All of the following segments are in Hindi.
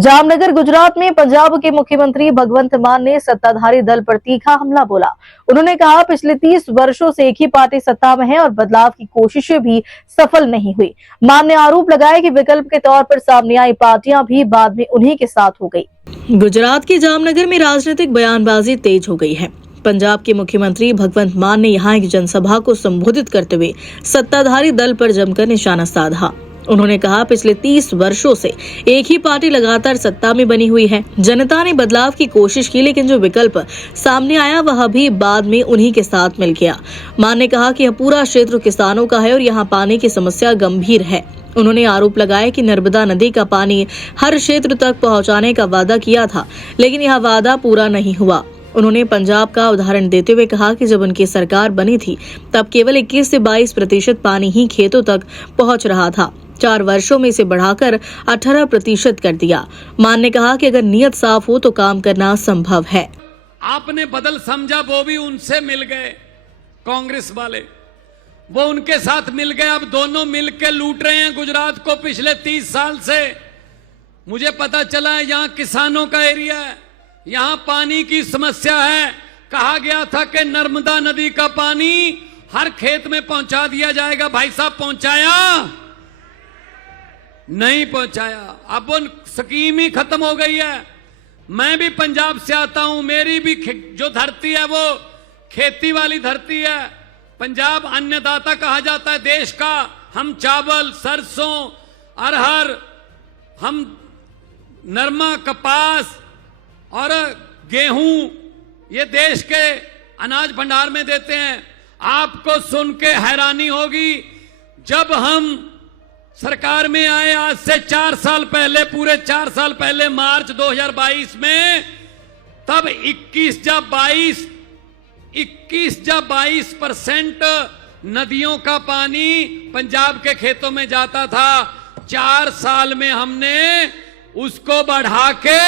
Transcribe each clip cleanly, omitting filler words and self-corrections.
जामनगर गुजरात में पंजाब के मुख्यमंत्री भगवंत मान ने सत्ताधारी दल पर तीखा हमला बोला। उन्होंने कहा, पिछले 30 वर्षों से एक ही पार्टी सत्ता में है और बदलाव की कोशिशें भी सफल नहीं हुई। मान ने आरोप लगाया कि विकल्प के तौर पर सामने आई पार्टियां भी बाद में उन्हीं के साथ हो गई। गुजरात के जामनगर में राजनीतिक बयानबाजी तेज हो गई है। पंजाब के मुख्यमंत्री भगवंत मान ने यहाँ एक जनसभा को संबोधित करते हुए सत्ताधारी दल पर जमकर निशाना साधा। उन्होंने कहा, पिछले 30 वर्षों से एक ही पार्टी लगातार सत्ता में बनी हुई है। जनता ने बदलाव की कोशिश की, लेकिन जो विकल्प सामने आया वह भी बाद में उन्हीं के साथ मिल गया। मान ने कहा कि यह पूरा क्षेत्र किसानों का है और यहाँ पानी की समस्या गंभीर है। उन्होंने आरोप लगाया कि नर्मदा नदी का पानी हर क्षेत्र तक पहुँचाने का वादा किया था, लेकिन यह वादा पूरा नहीं हुआ। उन्होंने पंजाब का उदाहरण देते हुए कहा कि जब उनकी सरकार बनी थी तब केवल 21 से 22% पानी ही खेतों तक पहुंच रहा था। 4 वर्षों में इसे बढ़ाकर 18% कर दिया। मान ने कहा कि अगर नीयत साफ हो तो काम करना संभव है। आपने बदल समझा, वो भी उनसे मिल गए, कांग्रेस वाले वो उनके साथ मिल गए। अब दोनों मिलकर लूट रहे हैं गुजरात को पिछले 30 साल से। मुझे पता चला है यहाँ किसानों का एरिया है, यहाँ पानी की समस्या है। कहा गया था कि नर्मदा नदी का पानी हर खेत में पहुंचा दिया जाएगा। भाई साहब, पहुंचाया? नहीं पहुंचाया। अब वो स्कीम ही खत्म हो गई है। मैं भी पंजाब से आता हूं, मेरी भी जो धरती है वो खेती वाली धरती है। पंजाब अन्नदाता कहा जाता है देश का। हम चावल, सरसों, अरहर, हम नरमा, कपास और गेहूं ये देश के अनाज भंडार में देते हैं। आपको सुन के हैरानी होगी, जब हम सरकार में आए आज से 4 साल पहले, पूरे 4 साल पहले, मार्च 2022 में, तब 21 या 22% नदियों का पानी पंजाब के खेतों में जाता था। 4 साल में हमने उसको बढ़ा के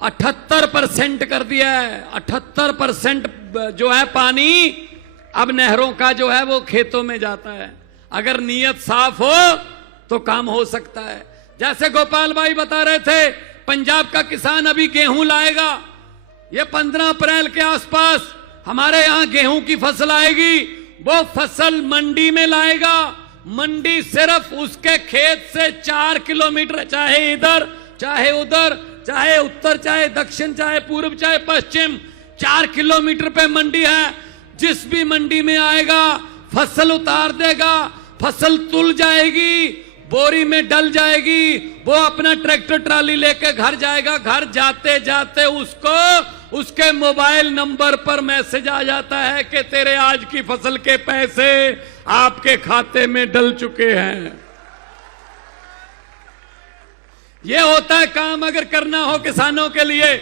78% कर दिया है। 78% जो है पानी अब नहरों का जो है वो खेतों में जाता है। अगर नीयत साफ हो तो काम हो सकता है। जैसे गोपाल भाई बता रहे थे, पंजाब का किसान अभी गेहूं लाएगा। ये 15 अप्रैल के आसपास हमारे यहां गेहूं की फसल आएगी। वो फसल मंडी में लाएगा। मंडी सिर्फ उसके खेत से 4 किलोमीटर, चाहे इधर चाहे उधर, चाहे उत्तर चाहे दक्षिण, चाहे पूर्व चाहे पश्चिम, 4 किलोमीटर पे मंडी है। जिस भी मंडी में आएगा फसल उतार देगा, फसल तुल जाएगी, बोरी में डल जाएगी। वो अपना ट्रैक्टर ट्राली लेके घर जाएगा। घर जाते जाते उसको उसके मोबाइल नंबर पर मैसेज आ जाता है कि तेरे आज की फसल के पैसे आपके खाते में डल चुके हैं। ये होता है काम अगर करना हो किसानों के लिए।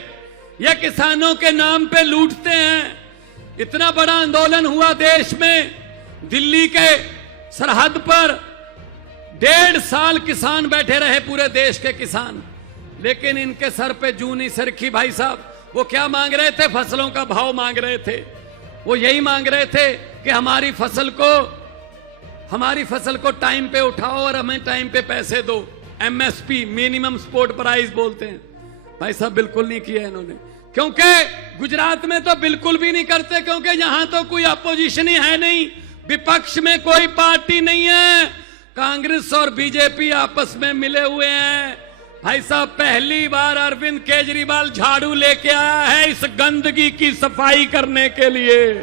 ये किसानों के नाम पे लूटते हैं। इतना बड़ा आंदोलन हुआ देश में, दिल्ली के सरहद पर 1.5 साल किसान बैठे रहे, पूरे देश के किसान, लेकिन इनके सर पे जूं नहीं सरकी। भाई साहब, वो क्या मांग रहे थे? फसलों का भाव मांग रहे थे। वो यही मांग रहे थे कि हमारी फसल को टाइम पे उठाओ और हमें टाइम पे पैसे दो। MSP, मिनिमम सपोर्ट प्राइस बोलते हैं। भाई साहब, बिल्कुल नहीं किया इन्होंने, क्योंकि गुजरात में तो बिल्कुल भी नहीं करते, क्योंकि यहां तो कोई अपोजिशन ही है नहीं, विपक्ष में कोई पार्टी नहीं है। कांग्रेस और बीजेपी आपस में मिले हुए हैं। भाई साहब, पहली बार अरविंद केजरीवाल झाड़ू लेके आया है इस गंदगी की सफाई करने के लिए।